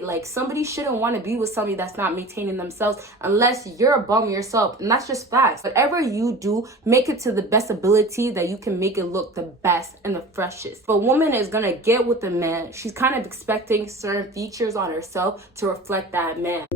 Like, somebody shouldn't want to be with somebody that's not maintaining themselves unless you're a bum yourself. And that's just facts. Whatever you do, make it to the best ability that you can make it look the best and the freshest. If a woman is going to get with a man, she's kind of expecting certain features on herself to reflect that man.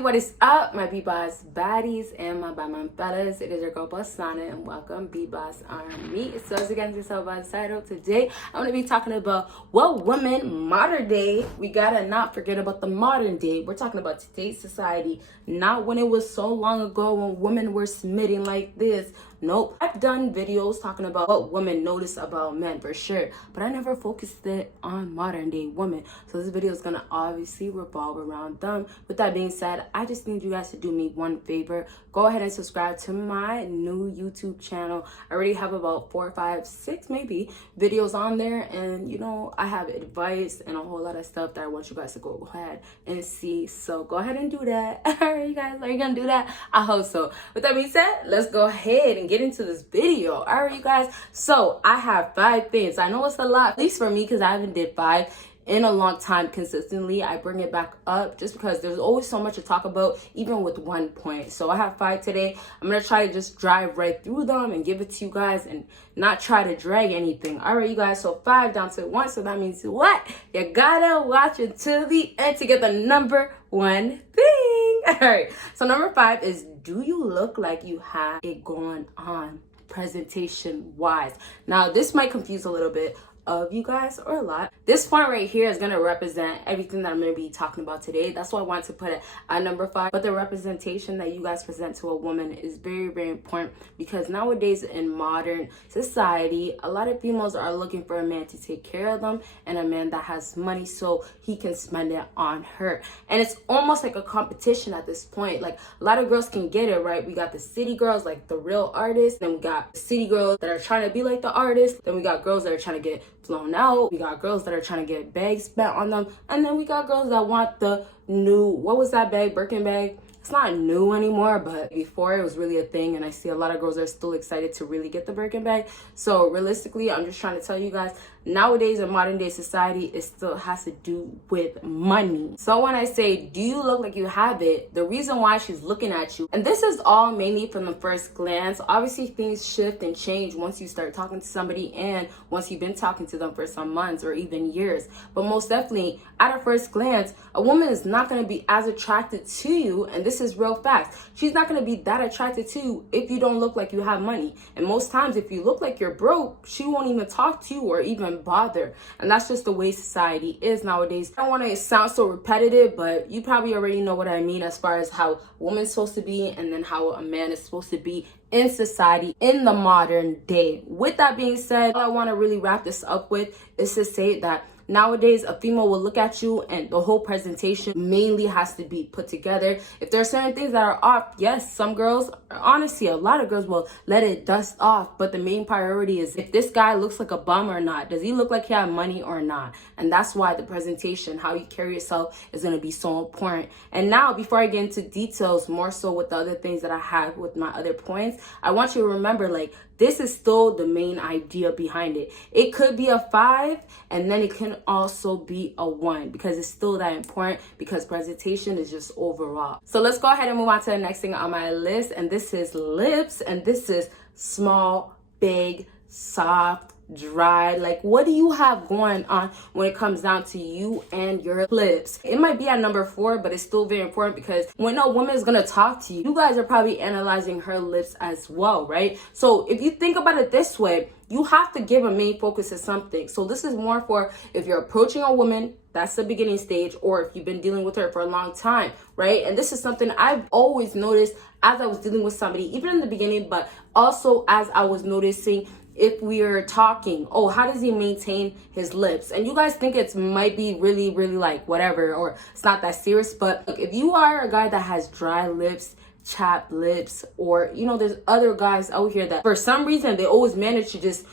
What is up, my B-Boss Baddies and my fellas? It is your girl Bosana, and welcome BBossArmy. So as you guys can tell by the title, today I'm going to be talking about what women modern day, we gotta not forget about the modern day. We're talking about today's society, not when it was so long ago when women were submitting like this. Nope. I've done videos talking about what women notice about men for sure, but I never focused it on modern day women. So this video is gonna obviously revolve around them. With that being said, I just need you guys to do me one favor. Go ahead and subscribe to my new YouTube channel. I already have about 4, 5, 6 maybe videos on there, and you know, I have advice and a whole lot of stuff that I want you guys to go ahead and see. So go ahead and do that. All right, you guys, are you gonna do that? I hope so. With that being said, let's go ahead and get into this video. All right, you guys, so I have 5 things. I know it's a lot, at least for me, because I haven't did 5 in a long time consistently. I bring it back up just because there's always so much to talk about, even with one point. So I have 5 today. I'm gonna try to just drive right through them and give it to you guys and not try to drag anything. All right, you guys, so 5 down to 1. So that means what? You gotta watch until the end to get the number 1 thing. All right, so number 5 is, do you look like you have it going on presentation wise? Now this might confuse a little bit of you guys, or a lot. This point right here is going to represent everything that I'm going to be talking about today. That's why I wanted to put it at number 5. But the representation that you guys present to a woman is very, very important, because nowadays in modern society, a lot of females are looking for a man to take care of them and a man that has money so he can spend it on her. And it's almost like a competition at this point. Like, a lot of girls can get it, right? We got the city girls, like the real artists. Then we got city girls that are trying to be like the artists. Then we got girls that are trying to get flown out. We got girls that are trying to get bags spent on them. And then we got girls that want the new, what was that bag? Birkin bag. It's not new anymore, but before it was really a thing, and I see a lot of girls are still excited to really get the Birkin bag. So realistically, I'm just trying to tell you guys, nowadays in modern day society, it still has to do with money. So when I say, do you look like you have it, the reason why she's looking at you, and this is all mainly from the first glance. Obviously things shift and change once you start talking to somebody and once you've been talking to them for some months or even years. But most definitely, at a first glance, a woman is not going to be as attracted to you, and this is real facts. She's not going to be that attracted to you if you don't look like you have money. And most times, if you look like you're broke, she won't even talk to you or even bother. And that's just the way society is nowadays. I don't want to sound so repetitive, but you probably already know what I mean as far as how a woman's supposed to be and then how a man is supposed to be in society in the modern day. With that being said, all I want to really wrap this up with is to say that nowadays, a female will look at you and the whole presentation mainly has to be put together. If there are certain things that are off, yes, some girls, honestly, a lot of girls will let it dust off. But the main priority is if this guy looks like a bum or not. Does he look like he has money or not? And that's why the presentation, how you carry yourself, is going to be so important. And now, before I get into details, more so with the other things that I have with my other points, I want you to remember, like, this is still the main idea behind it. It could be a 5, and then it can also be a 1, because it's still that important, because presentation is just overall. So let's go ahead and move on to the next thing on my list, and this is lips, and this is small, big, soft, dry. Like, what do you have going on when it comes down to you and your lips? It might be at number 4, but it's still very important, because when a woman is gonna talk to you, you guys are probably analyzing her lips as well, right? So if you think about it this way, you have to give a main focus to something. So this is more for if you're approaching a woman, that's the beginning stage, or if you've been dealing with her for a long time, right? And this is something I've always noticed as I was dealing with somebody, even in the beginning, but also as I was noticing if we are talking, oh, how does he maintain his lips? And you guys think it might be really, really like whatever, or it's not that serious. But look, if you are a guy that has dry lips, chapped lips, or, you know, there's other guys out here that for some reason they always manage to just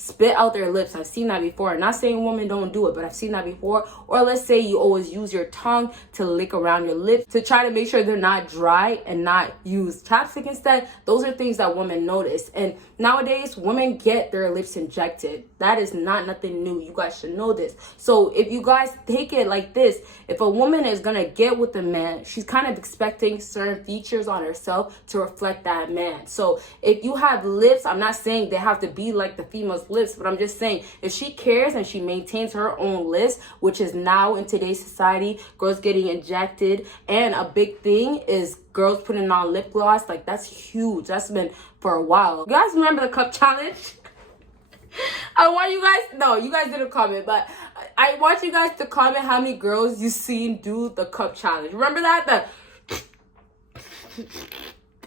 spit out their lips. I've seen that before. I'm not saying women don't do it, but I've seen that before. Or let's say you always use your tongue to lick around your lips to try to make sure they're not dry and not use chapstick instead. Those are things that women notice. And nowadays, women get their lips injected. That is not nothing new. You guys should know this. So if you guys take it like this, if a woman is gonna get with a man, she's kind of expecting certain features on herself to reflect that man. So if you have lips, I'm not saying they have to be like the female's lips, but I'm just saying if she cares and she maintains her own lips, which is now in today's society, girls getting injected, and a big thing is girls putting on lip gloss. Like, that's huge. That's been for a while. You guys remember the cup challenge? I want you guys, no, you guys didn't comment, but I want you guys to comment how many girls you seen do the cup challenge. Remember that?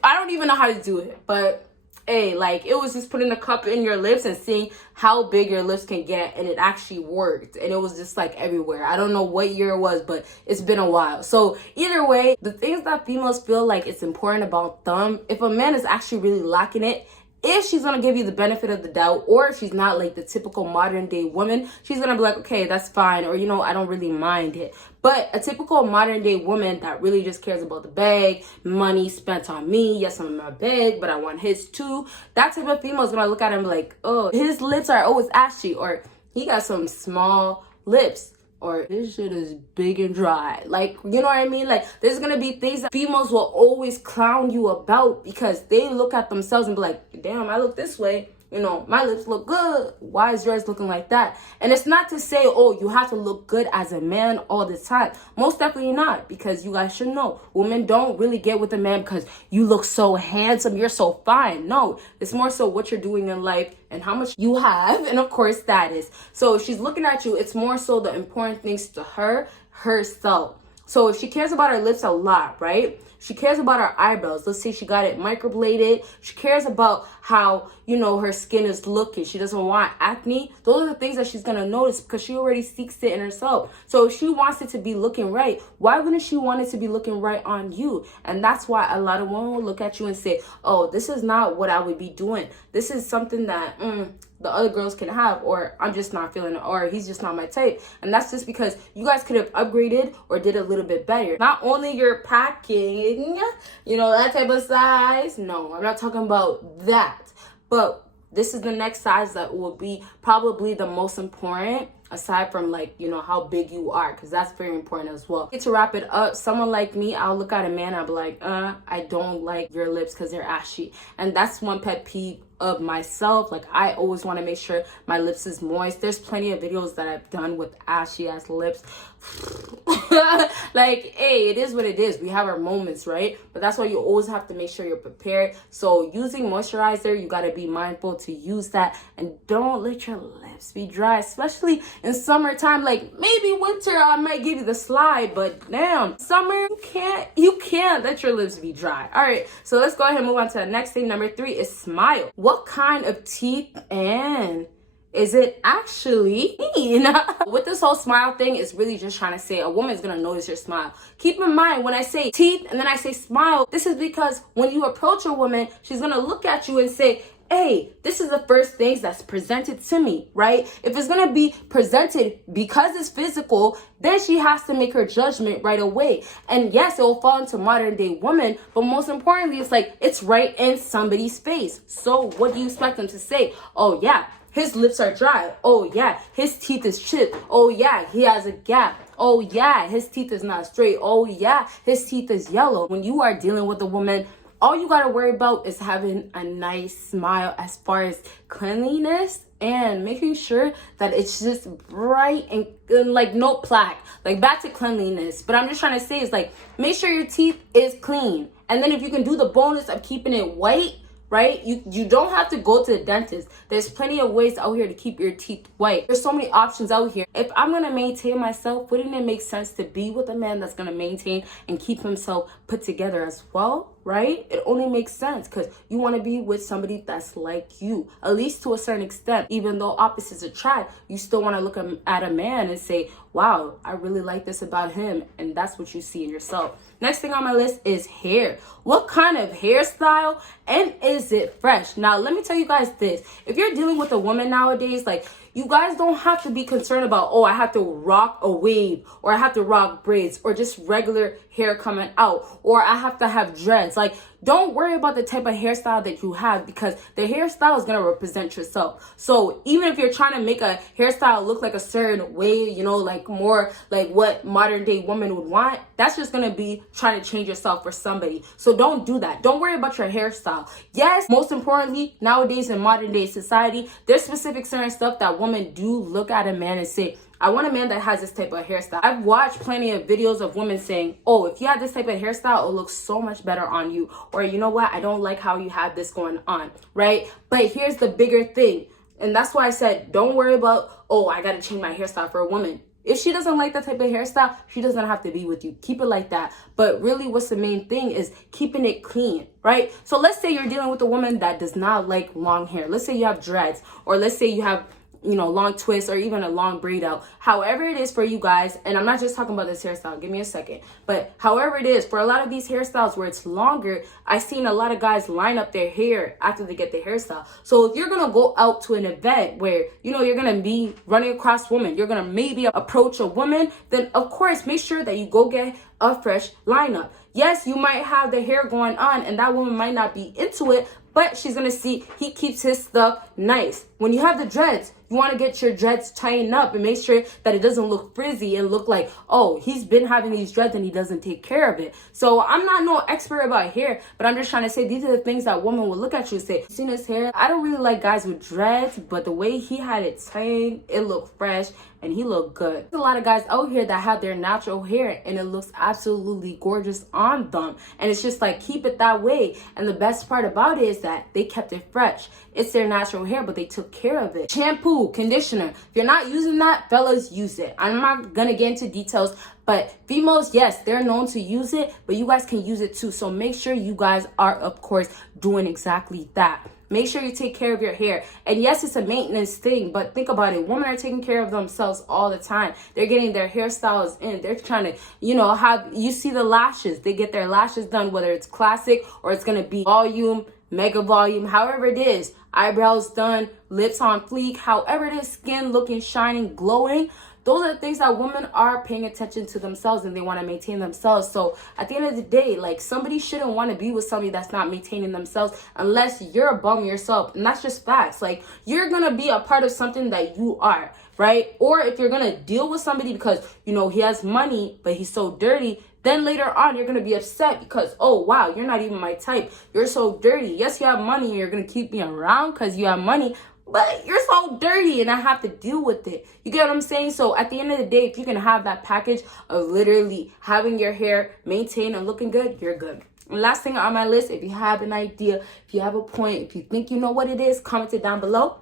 I don't even know how to do it, but hey, like, it was just putting a cup in your lips and seeing how big your lips can get, and it actually worked, and it was just like everywhere. I don't know what year it was, but it's been a while. So either way, the things that females feel like it's important about them, if a man is actually really lacking it, if she's gonna give you the benefit of the doubt, or if she's not like the typical modern day woman, she's gonna be like, okay, that's fine, or, you know, I don't really mind it. But a typical modern day woman that really just cares about the bag, money spent on me, yes, I'm in my bag, but I want his too, that type of female is gonna look at him like, oh, his lips are always ashy, or he got some small lips, or this shit is big and dry. Like, you know what I mean? Like, there's gonna be things that females will always clown you about because they look at themselves and be like, damn, I look this way. You know, my lips look good. Why is yours looking like that? And it's not to say, oh, you have to look good as a man all the time. Most definitely not, because you guys should know, women don't really get with a man because you look so handsome, you're so fine. No, it's more so what you're doing in life and how much you have, and of course status. So if she's looking at you, it's more so the important things to her, herself. So if she cares about her lips a lot, right? She cares about her eyebrows. Let's say she got it microbladed. She cares about how, you know, her skin is looking. She doesn't want acne. Those are the things that she's going to notice because she already seeks it in herself. So if she wants it to be looking right, why wouldn't she want it to be looking right on you? And that's why a lot of women will look at you and say, oh, this is not what I would be doing. This is something that the other girls can have, or I'm just not feeling it, or he's just not my type. And that's just because you guys could have upgraded or did a little bit better. Not only your packing, you know, that type of size. No, I'm not talking about that. But this is the next size that will be probably the most important, aside from, like, you know, how big you are, because that's very important as well. To wrap it up, someone like me, I'll look at a man, I'll be like, I don't like your lips because they're ashy. And that's one pet peeve of myself. Like, I always want to make sure my lips is moist. There's plenty of videos that I've done with ashy ass lips. Like, hey, it is what it is. We have our moments, right? But that's why you always have to make sure you're prepared. So using moisturizer, you got to be mindful to use that, and don't let your lips be dry, especially in summertime. Like, maybe winter I might give you the slide, but damn, summer you can't let your lips be dry. All right, so let's go ahead and move on to the next thing. Number 3 is smile. What kind of teeth and is it actually mean? With this whole smile thing, it's really just trying to say a woman's gonna notice your smile. Keep in mind, when I say teeth and then I say smile, this is because when you approach a woman, she's gonna look at you and say, hey, this is the first things that's presented to me, right? If it's gonna be presented because it's physical, then she has to make her judgment right away. And yes, it will fall into modern day woman, but most importantly, it's like, it's right in somebody's face. So what do you expect them to say? Oh yeah, his lips are dry. Oh yeah, his teeth is chipped. Oh yeah, he has a gap. Oh yeah, his teeth is not straight. Oh yeah, his teeth is yellow. When you are dealing with a woman, all you gotta worry about is having a nice smile as far as cleanliness and making sure that it's just bright and like no plaque. Like, back to cleanliness. But I'm just trying to say is, like, make sure your teeth is clean. And then if you can do the bonus of keeping it white, right? You don't have to go to the dentist. There's plenty of ways out here to keep your teeth white. There's so many options out here. If I'm gonna maintain myself, wouldn't it make sense to be with a man that's gonna maintain and keep himself put together as well? right? It only makes sense because you want to be with somebody that's like you, at least to a certain extent. Even though opposites attract, you still want to look at a man and say, wow, I really like this about him. And that's what you see in yourself. Next thing on my list is hair. What kind of hairstyle, and is it fresh? Now, let me tell you guys this. If you're dealing with a woman nowadays, like, you guys don't have to be concerned about, oh, I have to rock a wave, or I have to rock braids, or just regular hair coming out, or I have to have dreads. Like, don't worry about the type of hairstyle that you have, because the hairstyle is going to represent yourself. So even if you're trying to make a hairstyle look like a certain way, you know, like more like what modern day women would want, that's just going to be trying to change yourself for somebody. So don't do that. Don't worry about your hairstyle. Yes, most importantly, nowadays in modern day society, there's specific certain stuff that women do look at a man and say, I want a man that has this type of hairstyle. I've watched plenty of videos of women saying, oh, if you had this type of hairstyle, it'll look so much better on you. Or, you know what, I don't like how you have this going on, right? But here's the bigger thing. And that's why I said, don't worry about, oh, I got to change my hairstyle for a woman. If she doesn't like that type of hairstyle, she doesn't have to be with you. Keep it like that. But really, what's the main thing is keeping it clean, right? So let's say you're dealing with a woman that does not like long hair. Let's say you have dreads, or let's say you have, you know, long twists, or even a long braid out. However it is for you guys, and I'm not just talking about this hairstyle, give me a second, but however it is, for a lot of these hairstyles where it's longer, I've seen a lot of guys line up their hair after they get the hairstyle. So if you're gonna go out to an event where, you know, you're gonna be running across women, you're gonna maybe approach a woman, then of course make sure that you go get a fresh lineup. Yes, you might have the hair going on and that woman might not be into it, but she's gonna see he keeps his stuff nice. When you have the dreads, you want to get your dreads tightened up and make sure that it doesn't look frizzy and look like, oh, he's been having these dreads and he doesn't take care of it. So I'm not no expert about hair, but I'm just trying to say these are the things that women will look at you and say, seen his hair? I don't really like guys with dreads, but the way he had it tightened, it looked fresh and he looked good. There's a lot of guys out here that have their natural hair and it looks absolutely gorgeous on them. And it's just like, keep it that way. And the best part about it is that they kept it fresh. It's their natural hair, but they took care of it. Shampoo, conditioner. If you're not using that, fellas, use it. I'm not gonna get into details, but females, yes, they're known to use it, but you guys can use it too. So make sure you guys are, of course, doing exactly that. Make sure you take care of your hair. And yes, it's a maintenance thing, but think about it. Women are taking care of themselves all the time. They're getting their hairstyles in. They're trying to, you know, you see the lashes. They get their lashes done, whether it's classic or it's going to be volume, mega volume, however it is. Eyebrows done, lips on fleek, however it is, skin looking, shining, glowing. Those are the things that women are paying attention to themselves and they want to maintain themselves. So at the end of the day, like, somebody shouldn't want to be with somebody that's not maintaining themselves unless you're a bum yourself. And that's just facts. Like, you're going to be a part of something that you are, right? Or if you're going to deal with somebody because, you know, he has money, but he's so dirty, then later on, you're going to be upset because, oh, wow, you're not even my type. You're so dirty. Yes, you have money and you're going to keep me around because you have money, but you're so dirty and I have to deal with it. You get what I'm saying? So at the end of the day, if you can have that package of literally having your hair maintained and looking good, you're good. And last thing on my list, if you have an idea, if you have a point, if you think you know what it is, comment it down below.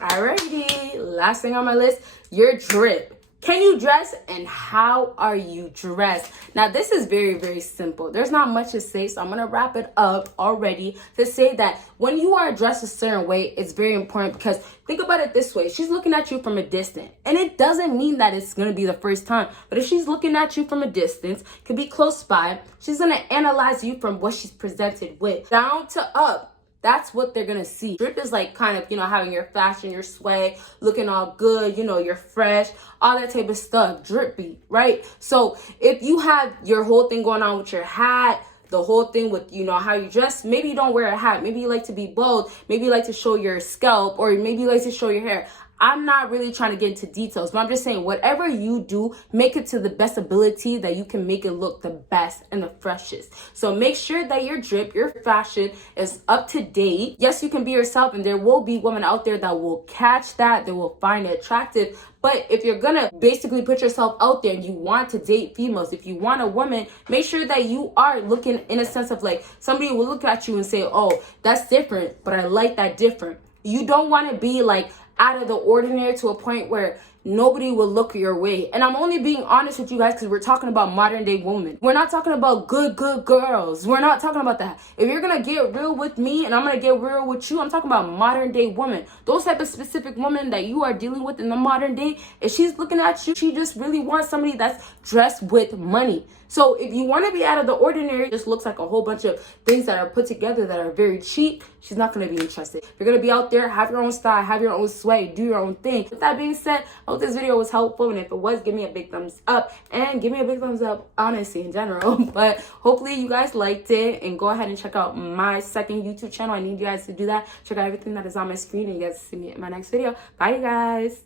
Alrighty, last thing on my list, your drip. Can you dress and how are you dressed? Now, this is very, very simple. There's not much to say, so I'm going to wrap it up already to say that when you are dressed a certain way, it's very important because think about it this way. She's looking at you from a distance, and it doesn't mean that it's going to be the first time, but if she's looking at you from a distance, could be close by, she's going to analyze you from what she's presented with, down to up. That's what they're gonna see. Drip is like kind of, you know, having your fashion, your swag, looking all good, you know, you're fresh, all that type of stuff, drippy, right? So if you have your whole thing going on with your hat, the whole thing with, you know, how you dress, maybe you don't wear a hat, maybe you like to be bold, maybe you like to show your scalp, or maybe you like to show your hair. I'm not really trying to get into details, but I'm just saying whatever you do, make it to the best ability that you can make it look the best and the freshest. So make sure that your drip, your fashion is up to date. Yes, you can be yourself, and there will be women out there that will catch that, they will find it attractive. But if you're gonna basically put yourself out there and you want to date females, if you want a woman, make sure that you are looking in a sense of like, somebody will look at you and say, oh, that's different, but I like that different. You don't want to be like out of the ordinary to a point where nobody will look your way. And I'm only being honest with you guys because we're talking about modern day women. We're not talking about good girls. We're not talking about that. If you're gonna get real with me and I'm gonna get real with you, I'm talking about modern day women. Those type of specific women that you are dealing with in the modern day, if she's looking at you, she just really wants somebody that's dressed with money. So if you want to be out of the ordinary, just looks like a whole bunch of things that are put together that are very cheap, she's not going to be interested. If you're going to be out there, have your own style, have your own sway, do your own thing. With that being said, I hope this video was helpful, and if it was, give me a big thumbs up, and give me a big thumbs up, honestly, in general. But hopefully you guys liked it, and go ahead and check out my second YouTube channel. I need you guys to do that. Check out everything that is on my screen, and you guys see me in my next video. Bye, you guys.